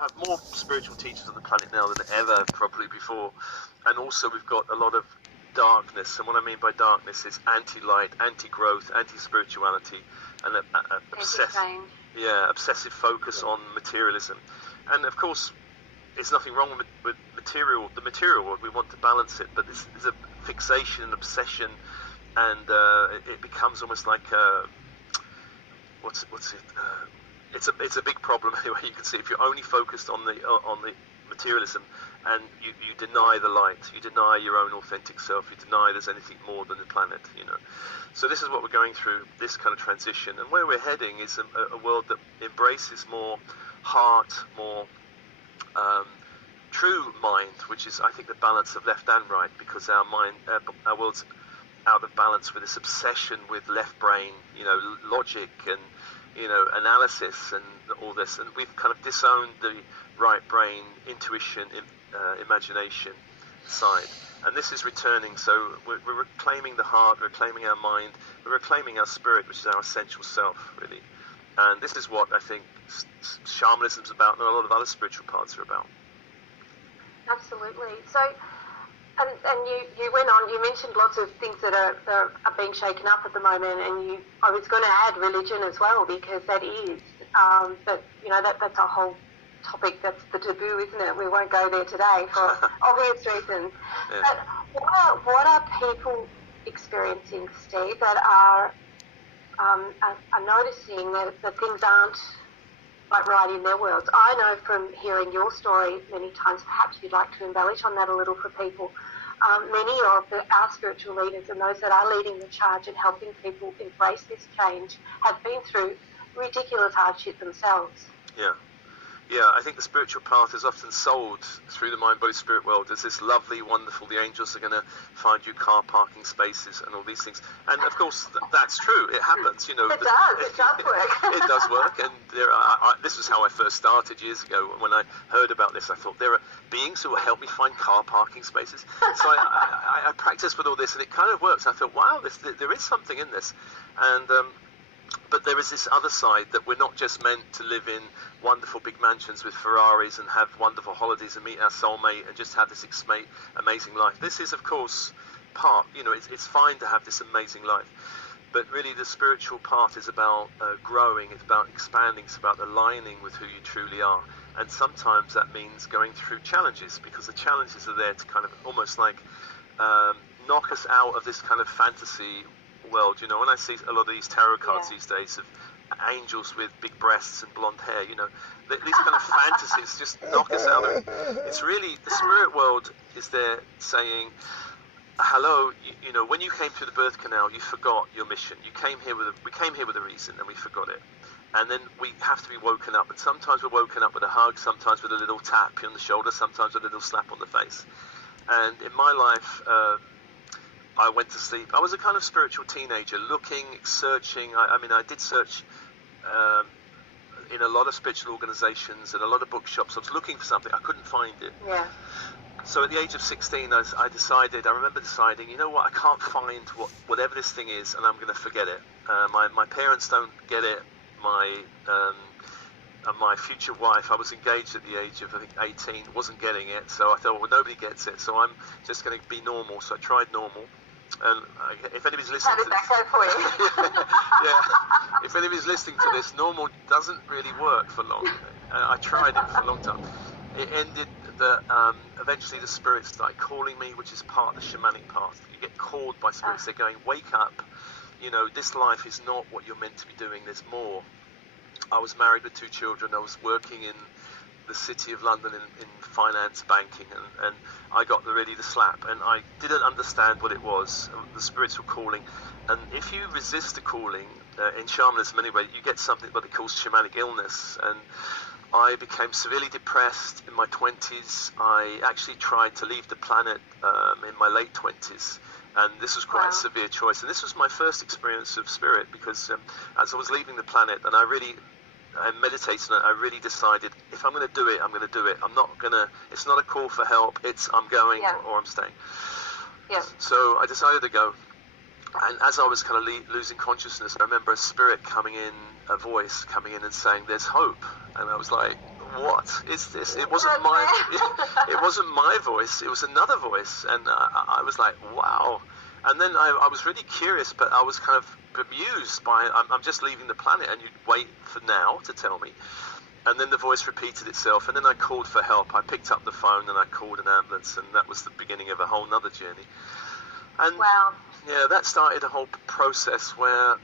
have more spiritual teachers on the planet now than ever, probably before, and also we've got a lot of darkness. And what I mean by darkness is anti-light, anti-growth, anti-spirituality, and obsessive focus on materialism. And of course, there's nothing wrong with the material world. We want to balance it, but there's a fixation and obsession, and it becomes almost like it's a big problem anyway. You can see if you're only focused on the materialism, and you deny the light, you deny your own authentic self, you deny there's anything more than the planet, So this is what we're going through, this kind of transition, and where we're heading is a world that embraces more heart, more true mind, which is, I think, the balance of left and right, because our mind, our world's out of balance with this obsession with left brain, logic and analysis and all this, and we've kind of disowned the right brain, intuition, imagination side, and this is returning. So we're reclaiming the heart, reclaiming our mind, we're reclaiming our spirit, which is our essential self, really. And this is what I think shamanism's about, and a lot of other spiritual paths are about. Absolutely. So, and you went on, you mentioned lots of things that are being shaken up at the moment, and I was going to add religion as well, because that is, but that's a whole topic, that's the taboo, isn't it? We won't go there today for obvious reasons. Yeah. But what are people experiencing, Steve, that are noticing that things aren't like right in their worlds? I know from hearing your story many times, perhaps you'd like to embellish on that a little for people. Many of our spiritual leaders and those that are leading the charge and helping people embrace this change have been through ridiculous hardship themselves. Yeah, I think the spiritual path is often sold through the mind, body, spirit world as this lovely, wonderful, the angels are going to find you car parking spaces and all these things. And of course, that's true. It happens, It does work. It does work. And this was how I first started years ago. When I heard about this, I thought, there are beings who will help me find car parking spaces. So I practiced with all this, and it kind of works. I thought, wow, there is something in this. And but there is this other side, that we're not just meant to live in wonderful big mansions with Ferraris and have wonderful holidays and meet our soulmate and just have this amazing life. This is, of course, part, it's fine to have this amazing life. But really the spiritual path is about growing, it's about expanding, it's about aligning with who you truly are. And sometimes that means going through challenges, because the challenges are there to kind of almost like knock us out of this kind of fantasy world. When I see a lot of these tarot cards these days of angels with big breasts and blonde hair, these kind of fantasies just knock us out of it. It's really, the spirit world is there saying, hello, when you came through the birth canal, you forgot your mission. We came here with a reason, and we forgot it. And then we have to be woken up. And sometimes we're woken up with a hug, sometimes with a little tap on the shoulder, sometimes with a little slap on the face. And in my life, I went to sleep. I was a kind of spiritual teenager, looking, searching. I did search in a lot of spiritual organizations and a lot of bookshops. I was looking for something. I couldn't find it. Yeah. So at the age of 16, I remember deciding, you know what, I can't find whatever this thing is, and I'm going to forget it. My parents don't get it. My future wife, I was engaged at the age of, I think, 18, wasn't getting it. So I thought, well, nobody gets it, so I'm just going to be normal. So I tried normal. And if anybody's listening to this, how did that go for you? yeah, if anybody's listening to this, normal doesn't really work for long. I tried it for a long time. It ended that eventually the spirits started calling me, which is part of the shamanic path. You get called by spirits. They're going, wake up. This life is not what you're meant to be doing. There's more. I was married with 2 children. I was working in the city of London in finance, banking, and I got really the slap, and I didn't understand what it was. The spirits were calling, and if you resist the calling, in shamanism anyway, you get something what they call shamanic illness. And I became severely depressed in my 20s. I actually tried to leave the planet in my late 20s, and this was quite a severe choice. And this was my first experience of spirit, because as I was leaving the planet, and I meditated, and I really decided, if I'm going to do it, I'm going to do it. It's not a call for help, it's I'm going or I'm staying. Yeah. So I decided to go. And as I was kind of losing consciousness, I remember a spirit coming in, a voice coming in and saying, there's hope. And I was like, what is this? It wasn't my voice. It was another voice, and I was like, wow. And then I was really curious, but I was kind of bemused by, I'm just leaving the planet, and you'd wait for now to tell me. And then the voice repeated itself, and then I called for help. I picked up the phone and I called an ambulance, and that was the beginning of a whole nother journey. And wow. yeah, that started a whole process where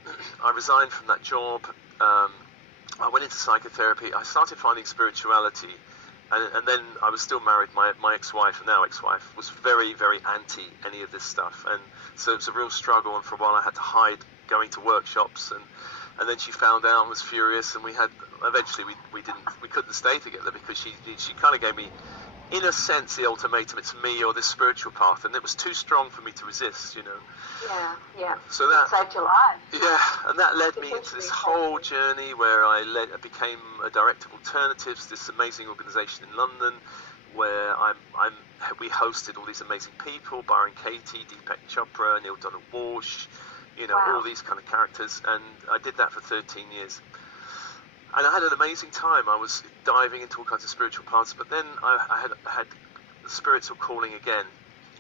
I resigned from that job. I went into psychotherapy. I started finding spirituality, and then I was still married. My ex-wife, now ex-wife, was very, very anti any of this stuff, and so it was a real struggle. And for a while, I had to hide going to workshops, and then she found out and was furious, and we couldn't stay together because she kind of gave me, in a sense, the ultimatum: it's me or this spiritual path, and it was too strong for me to resist, Yeah. So that saved your life. Yeah, and that led me into this whole journey where I became a director of Alternatives, this amazing organisation in London, where we hosted all these amazing people: Byron Katie, Deepak Chopra, Neil Donald Walsh, Wow. all these kind of characters, and I did that for 13 years. And I had an amazing time. I was diving into all kinds of spiritual paths, but then I had the spirits were calling again,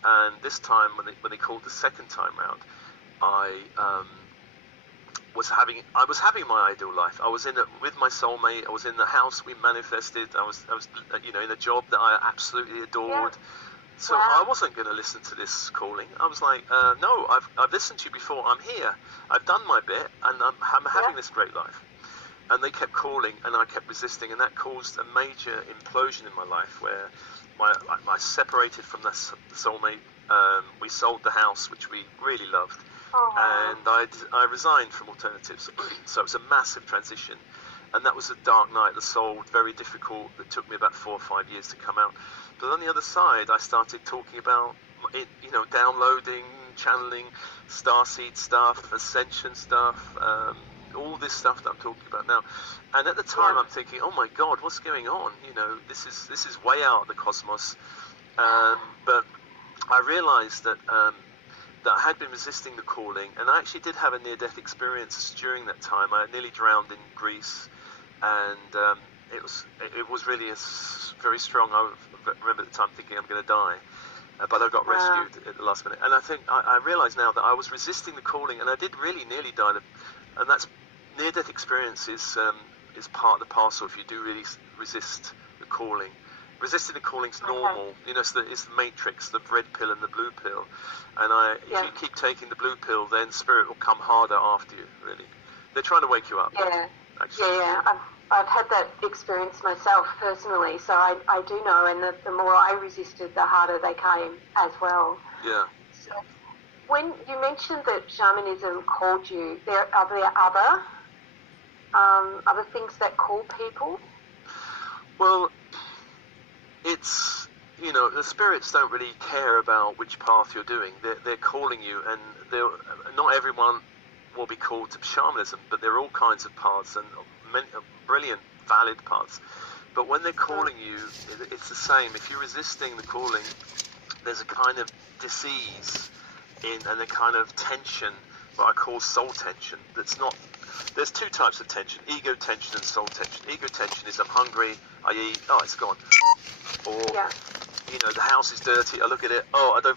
and this time when they called the second time round, I was having my ideal life. I was with my soulmate. I was in the house we manifested. I was in a job that I absolutely adored. Yeah. So Wow. I wasn't going to listen to this calling. I was like, no, I've listened to you before. I'm here. I've done my bit, and I'm having this great life. And they kept calling, and I kept resisting, and that caused a major implosion in my life, where I separated from that soulmate. We sold the house, which we really loved, and I resigned from Alternatives. So it was a massive transition, and that was a dark night. The soul, very difficult. It took me about 4 or 5 years to come out. But on the other side, I started talking about it, downloading, channeling, starseed stuff, ascension stuff. All this stuff that I'm talking about now, and at the time I'm thinking, oh my God, what's going on? This is way out of the cosmos. But I realized that I had been resisting the calling, and I actually did have a near-death experience during that time. I nearly drowned in Greece, and it was really very strong. I remember at the time thinking I'm going to die. But I got rescued at the last minute, and I think I realised now that I was resisting the calling, and I did really nearly die. And that's near-death experience is part of the parcel. If you do really resist the calling, resisting the calling's normal. It's the matrix, the red pill and the blue pill. And if you keep taking the blue pill, then spirit will come harder after you. Really, they're trying to wake you up. Yeah, actually. yeah. I've had that experience myself personally, so I do know, and the more I resisted, the harder they came as well. Yeah. So when you mentioned that shamanism called you, are there other things that call people? Well, it's, the spirits don't really care about which path you're doing. They're calling you, and not everyone will be called to shamanism, but there are all kinds of paths, and many brilliant, valid paths. But when they're calling you, it's the same. If you're resisting the calling, there's a kind of disease and a kind of tension, what I call soul tension. There's two types of tension: ego tension and soul tension. Ego tension is I'm hungry, I eat, oh, it's gone. Or the house is dirty, I look at it, oh, I don't